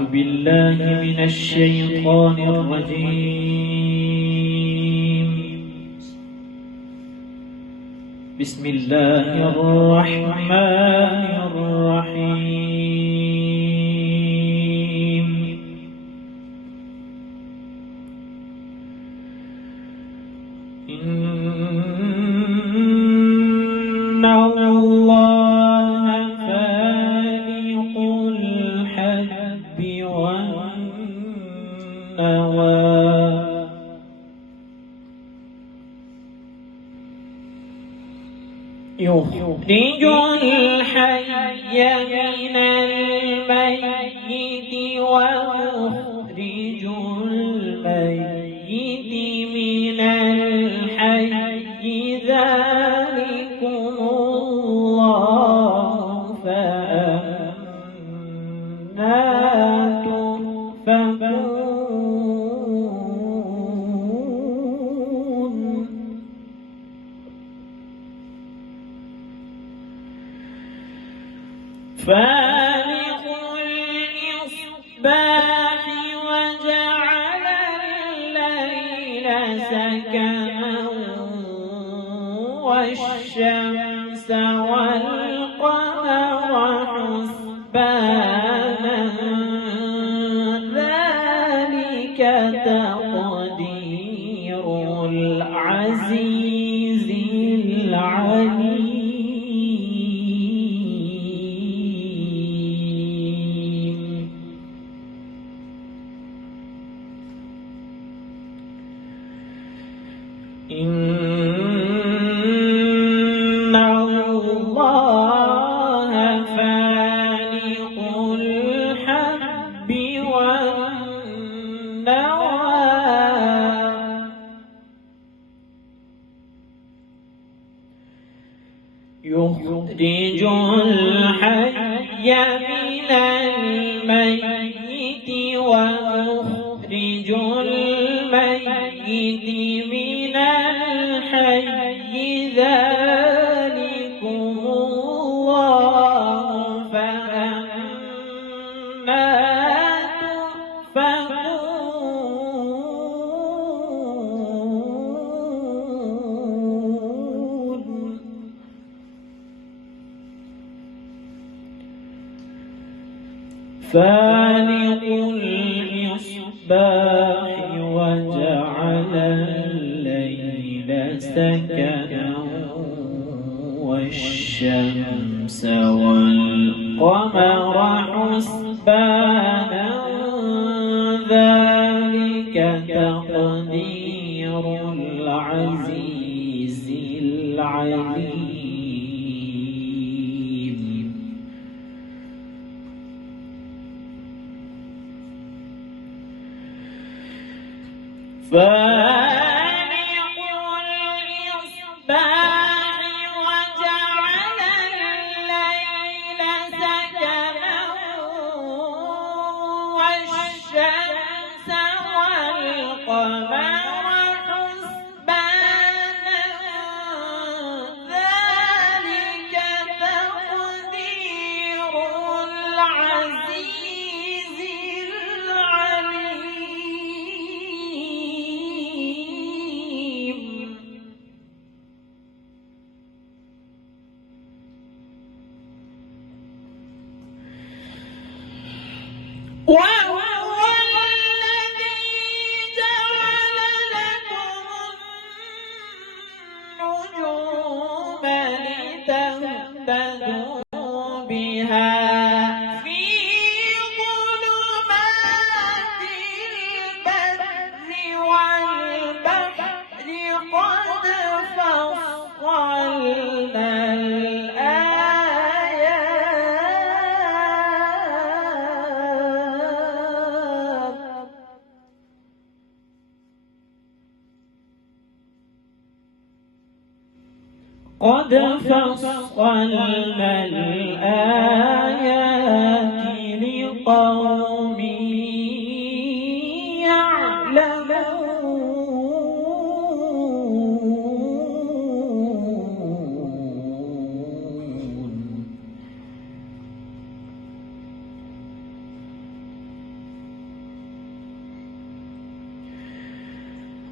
أعوذ بالله من الشيطان الرجيم. بسم الله الرحمن الرحيم. إن الله فالق الحب والنوى يخرج الحي من الميت ويخرج الميت من الحي ذلكم الله فأنى تؤفكون. فالق الإصباح وجعل الليل سكنا والشمس والقمر حسبانا ذلك تقدير العزيز العليم. إن الله فالق الحب والنوى يخرج الحي من الميت ويخرج الميت من الحي ذلكم الله فأنى تؤفكون. فالق الإصباح وجعل الليل سكنا والشمس والقمر حسبانا ذلك تقدير العزيز العليم. فالق الإصباح وجعل الليل سكنا والشمس والقمر حسبانا ذلك تقدير العزيز العليم. وهو الذي جعل لكم النجوم لتهتدوا بها في ظلمات البر والبحر قد فصلنا الآيات لقوم يعلمون.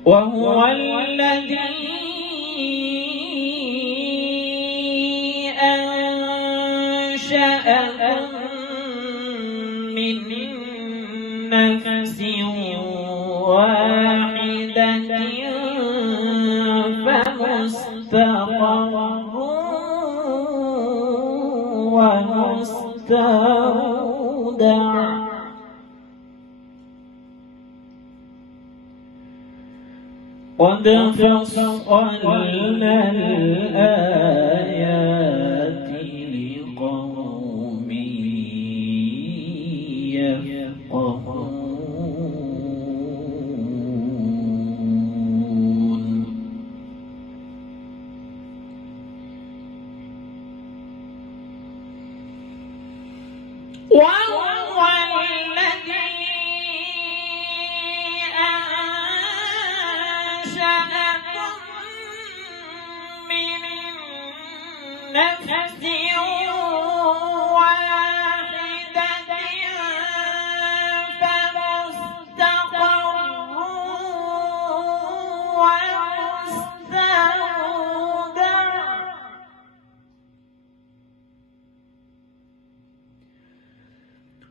وهو الذي أنشأكم من نفس واحدة فمستقر ومستودع قد فصلنا الآيات لقوم يفقهون وهو الذي أنشأكم من نفس واحدة فمستقر ومستودع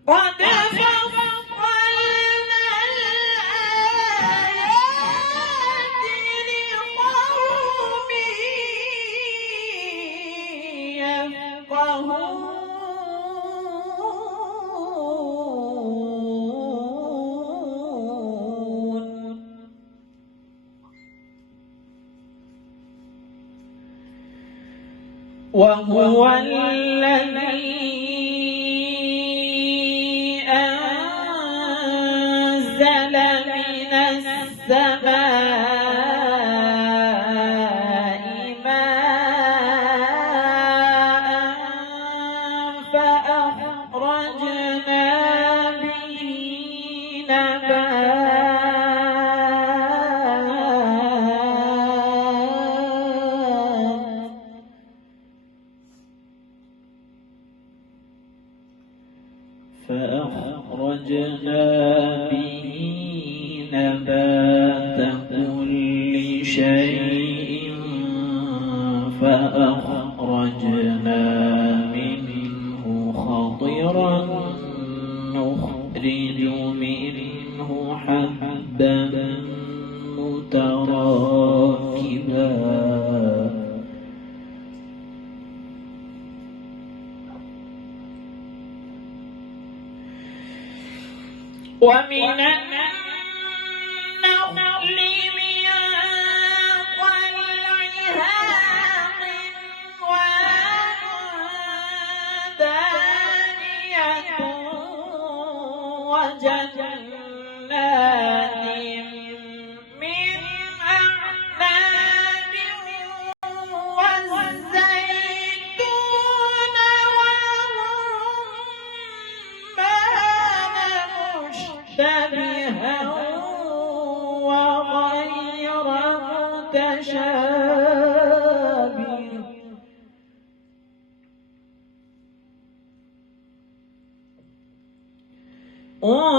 قد فصلنا الآيات لقوم يفقهون وهو الذي أنزل من السماء ماء فأخرجنا به نبات كل شيء فأخرجنا منه خضرا نخرج منه حبا متراكبا ومن النخل من طلعها قنوان دانية وجنات من أعناب والزيتون والرمان مشتبها وغير متشابه انظر